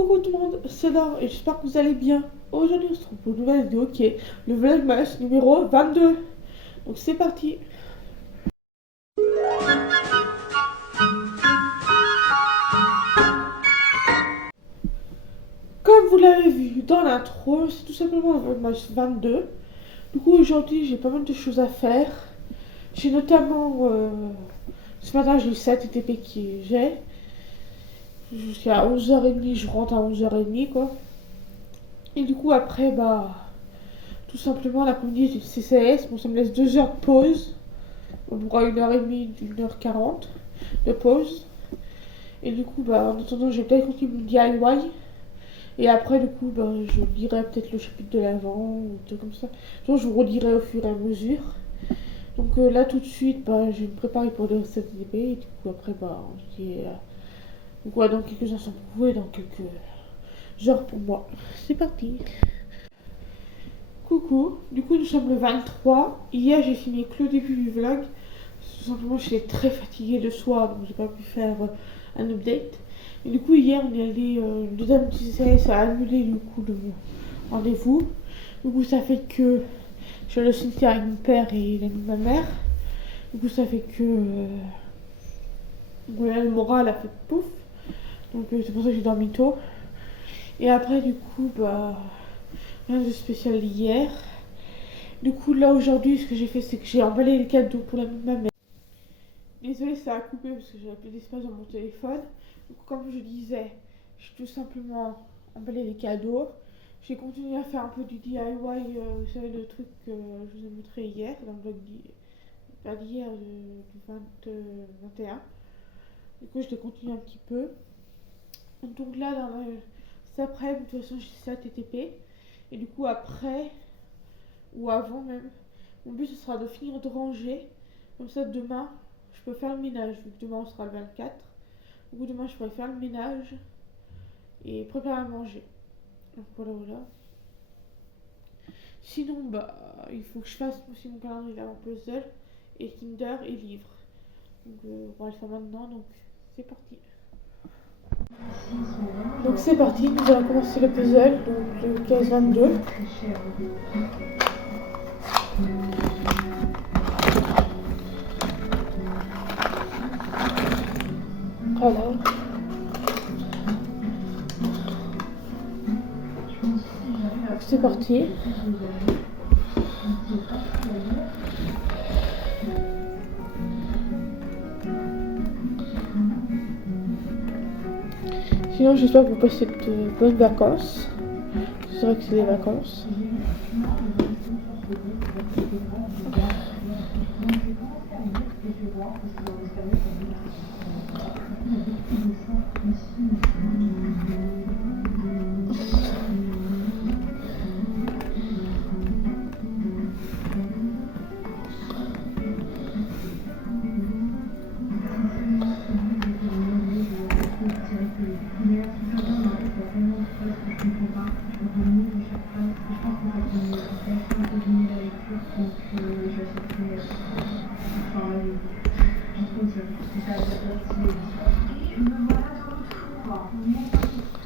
Coucou tout le monde, c'est Laure et j'espère que vous allez bien. Aujourd'hui on se retrouve pour une nouvelle vidéo qui est le Vlogmas numéro 22. Donc c'est parti. Comme vous l'avez vu dans l'intro, c'est tout simplement le Vlogmas 22. Du coup aujourd'hui j'ai pas mal de choses à faire. J'ai notamment, ce matin j'ai eu 7 TP qui j'ai. Jusqu'à 11h30, je rentre à 11h30 quoi. Et du coup après tout simplement l'après-midi j'ai CCS, bon ça me laisse 2 heures de pause. On aura 1h30, 1h40 de pause. Et du coup en attendant je vais peut-être continuer mon DIY. Et après du coup je lirai peut-être le chapitre de l'avant ou des trucs comme ça. Donc je vous redirai au fur et à mesure. Donc là tout de suite je vais me préparer pour le 7DP. Et du coup après je dis donc ouais, dans quelques instants pour vous et dans quelques heures pour moi. C'est parti. Coucou, du coup nous sommes le 23. Hier j'ai filmé que le début du vlog. Tout simplement j'étais très fatiguée le soir donc j'ai pas pu faire un update. Et du coup hier on est allé, le dame du CCS a annulé du coup le rendez-vous. Du coup ça fait que je suis allée au cimetière avec mon père et l'ami de ma mère. Du coup ça fait que le moral a fait pouf. Donc c'est pour ça que j'ai dormi tôt. Et après du coup rien de spécial hier. Du coup là aujourd'hui ce que j'ai fait c'est que j'ai emballé les cadeaux pour l'ami de ma mère. Désolée ça a coupé parce que j'avais plus d'espace dans mon téléphone. Du coup comme je disais, j'ai tout simplement emballé les cadeaux. J'ai continué à faire un peu du DIY, vous savez le truc que je vous ai montré hier dans le vlog d'hier du 21. Du coup je l'ai continué un petit peu. Donc là cet après-midi, de toute façon j'ai ça TTP. Et du coup après, ou avant même, mon but ce sera de finir de ranger. Comme ça demain, je peux faire le ménage, vu que demain on sera le 24. Du coup demain je pourrais faire le ménage et préparer à manger. Donc voilà. Sinon il faut que je fasse aussi mon calendrier avant puzzle et Kinder et livre. Donc on va le faire maintenant, donc c'est parti. Donc c'est parti, nous allons commencer le puzzle, donc le 15-22. Voilà. C'est parti. Sinon j'espère que vous passez de bonnes vacances. C'est vrai que c'est des vacances.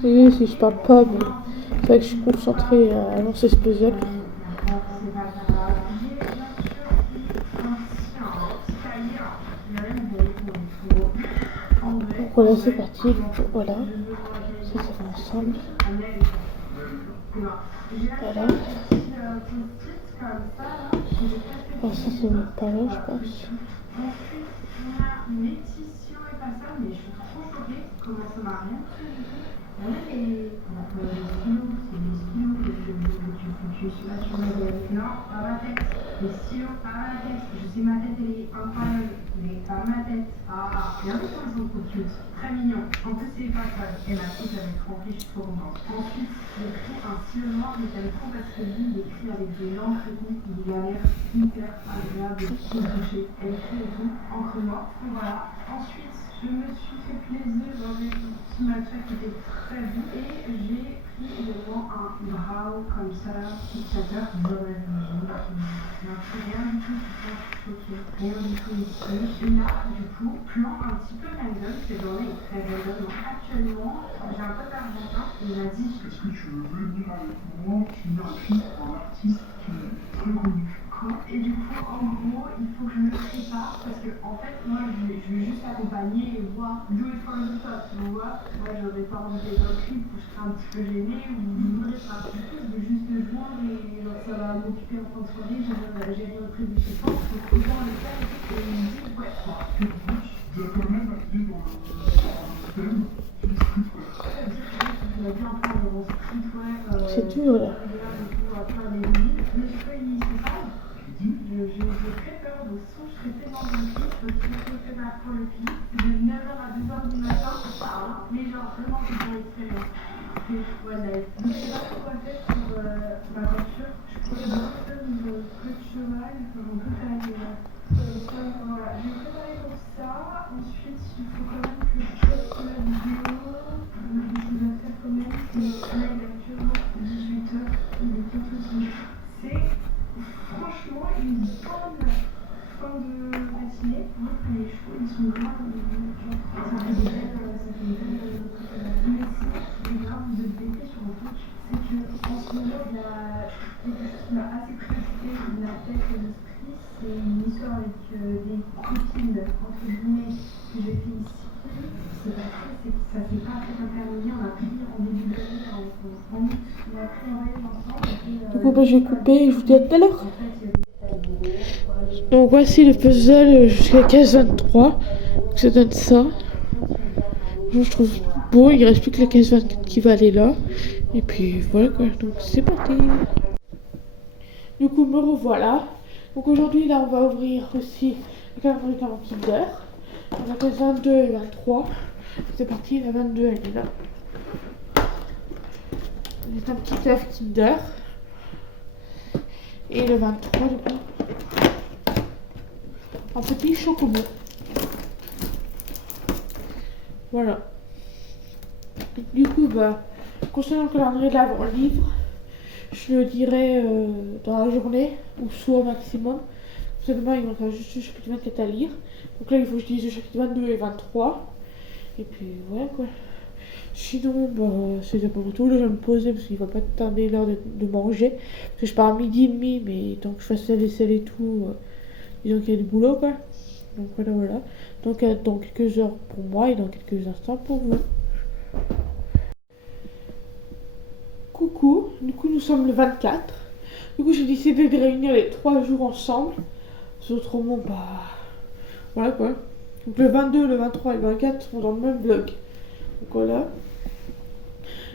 Et si je parle pas, mais c'est vrai que je suis concentrée à lancer ce puzzle. Donc voilà, c'est parti. Voilà, ça va ensemble. Voilà. Alors ça c'est pas là, je pense. Non, pas ma tête. Les stylos, pas ma tête. Je sais, ma tête, elle est incroyable. Mais pas ma tête. Ah, regardez comme ils sont trop cute. Très mignon. En plus, c'est pas ça. Et ma fille, j'avais trop envie, je suis trop contente. Ensuite, j'ai pris un stylo noir, mais j'aime trop parce que lui, il écrit avec des encres et tout. Il a l'air hyper agréable de toucher. Elle écrit et tout, encre noire. Donc voilà. Ensuite, je Je me suis fait plaisir, j'ai un petit matcha qui était très bon et j'ai pris également un brown comme ça, fixateur. J'aurais rien du tout, choqué, rien du tout ici. Et là, du coup, plan un petit peu random, cette journée est très random. Donc, actuellement, j'ai un pote argentin, il m'a dit est-ce que tu veux venir avec moi filmer un clip pour un artiste qui est très connu. Et du coup, en gros, il faut que je me prépare parce que, en fait, moi, je vais juste accompagner et voir, do it for the top, tu vois. Moi, j'aurais pas envie d'être dans le clip où je serais un petit peu gênée ou je voudrais pas. Du coup, je vais juste le joindre et genre, ça va m'occuper en fin de soirée, j'ai rien prévu chez toi. Donc, autant le faire et il me dit, ouais. Tu as quand même appuyé dans le thème du streetwear. Tu m'as bien prendre dans streetwear. C'est dur là. Du coup, à plein des limites. Mais je peux y se faire. J'ai très peur, donc soit je serais tellement dans le clip, parce que je fais ma pour le clip, c'est de 9h à 2h du matin, mais genre vraiment c'est pas expérience. C'est voilà. Donc je sais pas trop quoi faire pour ma voiture. Je pourrais bien faire une queue de cheval, on peut faire voilà. Je vais préparer pour ça. Ensuite, il faut quand même que je fasse la vidéo. On a des choses à faire quand même. Et là, il est actuellement 18h, il est bientôt 19h. C'est franchement une bonne fin de matinée. Moi, les chevaux, ils sont graves. Ça fait des belles. Mais si les graves de BT sur le Twitch, c'est qu'en ce moment, il y a quelque chose qui m'a assez préoccupé de la tête et de l'esprit. C'est une histoire avec des copines, entre guillemets, que j'ai fait ici. C'est pas fait, c'est que ça s'est pas fait intervenir. On a pris en début d'année, en août, on a pris un voyage ensemble. Du coup, bah, je vais couper et je vous dis à tout à l'heure. Donc voici le puzzle jusqu'à case 23. Donc, ça donne ça. Je trouve beau, il reste plus que la case 24 qui va aller là. Et puis voilà quoi, donc c'est parti. Du coup, me revoilà. Donc aujourd'hui, là, on va ouvrir aussi le calendrier avant Kinder. On a case 22 et 23. C'est parti, la 22 elle est là. C'est un petit œuf Kinder. Et le 23 du coup, un petit chocobo. Voilà. Du coup, bah, concernant le calendrier de l'avant livre, je le dirai dans la journée, ou soit au maximum. Tout simplement, il manque juste le chapitre 24 à lire. Donc là, il faut que je dise le chapitre 22 et 23. Et puis voilà quoi. Sinon, bah, c'est déjà pour tout. Là, je vais me poser parce qu'il va pas tarder l'heure de manger. Parce que je pars à 12h30, mais tant que je fasse la vaisselle et tout, disons qu'il y a du boulot quoi. Donc voilà. Donc dans quelques heures pour moi et dans quelques instants pour vous. Coucou, du coup nous sommes le 24. Du coup j'ai décidé de réunir les 3 jours ensemble. Autrement, bah voilà quoi. Donc le 22, le 23 et le 24 seront dans le même vlog. Donc voilà.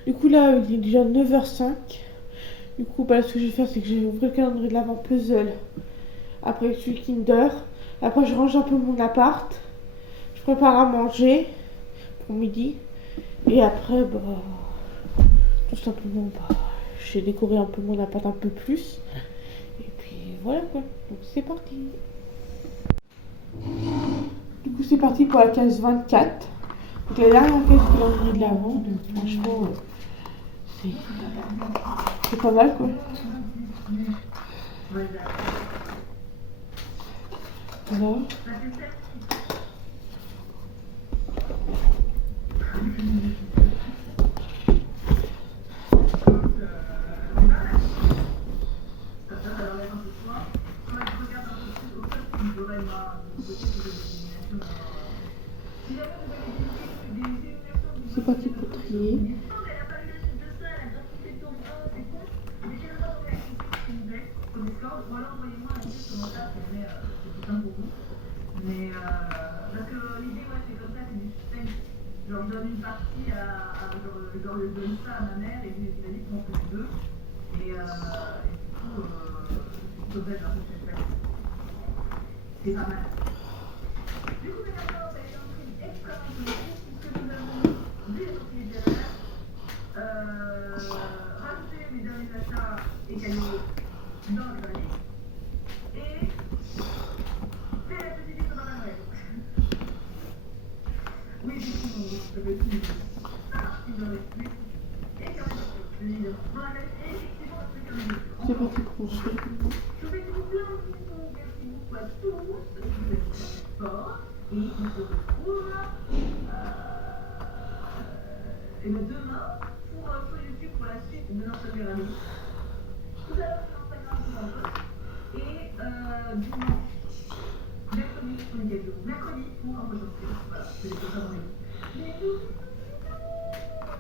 Du coup là il est déjà 9h05. Du coup bah ce que je vais faire c'est que je vais ouvrir le calendrier de l'avant puzzle. Après je suis Kinder. Après je range un peu mon appart. Je prépare à manger pour midi. Et après bah tout simplement bah j'ai décoré un peu mon appart un peu plus. Et puis voilà quoi. Donc c'est parti. Du coup c'est parti pour la case 24. Donc la dernière case du calendrier de l'avant. Donc franchement c'est pas mal quoi. Voilà. C'est parti pour trier. Mais parce que l'idée, ouais, c'est comme ça, c'est du suspense. Genre, je donne une partie je donne ça à ma mère et puis il a dit qu'on fait les deux. Et du coup, c'est plutôt belle, un peu suspense. C'est pas mal. Du coup, maintenant, ça a été un prix extrêmement positif puisque nous avons vu les sorties littéraires, rajouté mes derniers achats et cadeaux dans le grenier et fait la petite liste dans la Noël. C'est pas très construit. Je vais vous plein de bisous. Merci beaucoup à tous. Je vous laisse faire sport. Et on se retrouve demain sur YouTube pour la suite de notre meilleure amie. Tout à l'heure sur Instagram pour un post. Et dimanche, mercredi pour une vidéo. Mercredi pour un post. Voilà, c'est les choses à mon avis. Mais nous,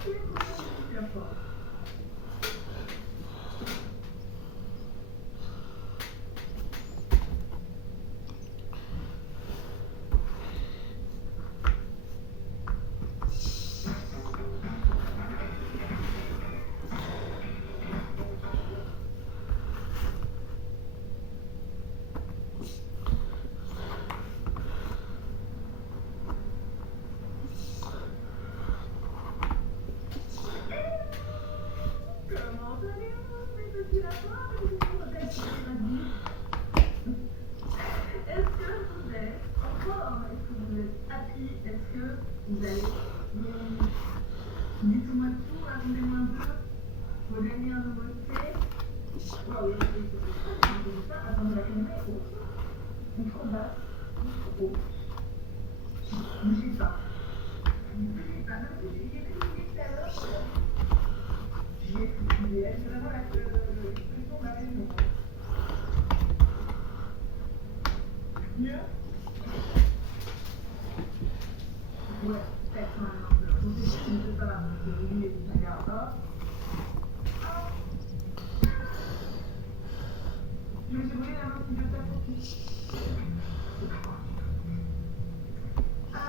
c'est la force. Vous allez, dites-moi tout, racontez-moi un peu vos dernières nouveautés. Waouh, ça, attendez la caméra est haute. Micro bas, micro haut. Bougez pas. Bougez pas, même si j'ai fait tout à l'heure. C'est vraiment l'expression de la réunion. Mieux? Ouais, peut-être maintenant. Je sais que ça va, parce que lui est tout à l'heure. Je me suis brûlé la main si je tape pour tout.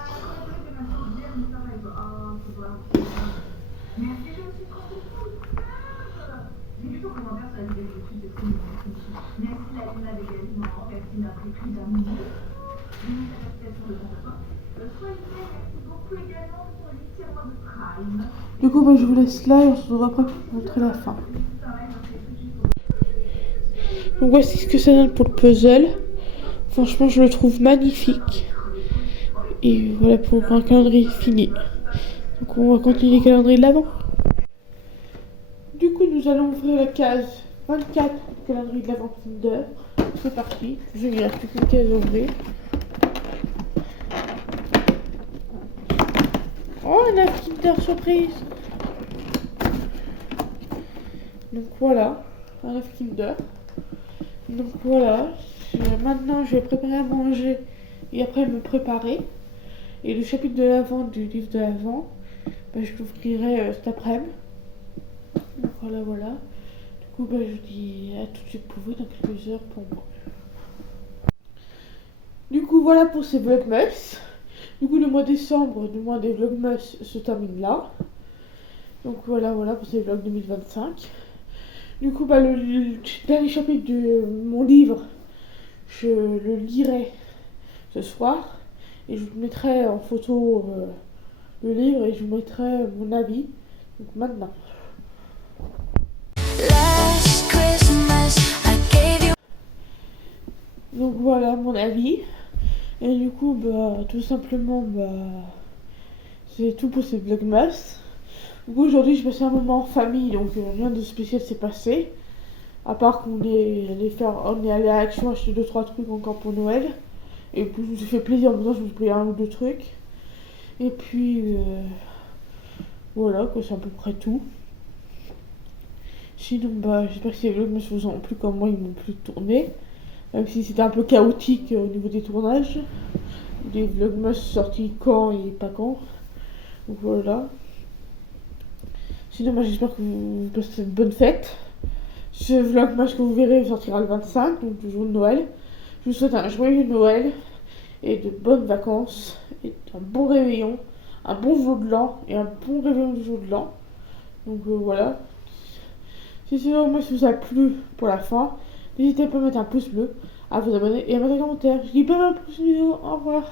Comment vous voulez maintenant dire, mais ça va, c'est vrai. Merci, je me suis contente. J'ai vu ton commentaire sur la vidéo YouTube de Merci la Luna dégagement, merci d'avoir pris d'amour. Du coup, je vous laisse là et on se retrouve après pour montrer la fin. Donc voici ce que ça donne pour le puzzle. Franchement, je le trouve magnifique. Et voilà pour un calendrier fini. Donc on va continuer le calendrier de l'avant. Du coup, nous allons ouvrir la case 24 du calendrier de l'avant Kinder. C'est parti. Je n'y reste plus qu'une case à ouvrir. Oh, un œuf Kinder surprise. Donc voilà, un œuf Kinder. Donc voilà, maintenant je vais préparer à manger et après me préparer. Et le chapitre de l'avant du livre de l'avant, je l'ouvrirai cet après-midi. Donc voilà. Du coup, je dis à tout de suite pour vous dans quelques heures pour moi. Du coup, voilà pour ces vlogmas. Du coup, le mois de décembre, du mois des vlogmas se termine là. Donc voilà pour ces vlogs 2025. Du coup, le dernier chapitre de mon livre, je le lirai ce soir. Et je vous mettrai en photo le livre et je vous mettrai mon avis. Donc maintenant. Donc voilà mon avis. Et du coup, tout simplement, c'est tout pour ces vlogmas. Du coup, aujourd'hui, je passais un moment en famille, donc rien de spécial s'est passé. À part qu'on est allé à Action acheter 2-3 trucs encore pour Noël. Et puis, je me suis fait plaisir, en même temps, je me suis pris 1 ou 2 trucs. Et puis, voilà, quoi, c'est à peu près tout. Sinon, j'espère que ces vlogmas vous ont plu comme moi, ils m'ont plu de tourner. Même si c'était un peu chaotique au niveau des tournages. Des vlogmas sortis quand et pas quand. Donc voilà. Sinon, j'espère que vous passez une bonne fête. Ce vlogmas que vous verrez sortira le 25, donc le jour de Noël. Je vous souhaite un joyeux Noël et de bonnes vacances et un bon réveillon, un bon jour de l'an et un bon réveillon du jour de l'an. Donc voilà. Si ce vlogmas vous a plu pour la fin, n'hésitez pas à mettre un pouce bleu, à vous abonner et à mettre un commentaire. Je dis pas mal pour cette vidéo. Au revoir.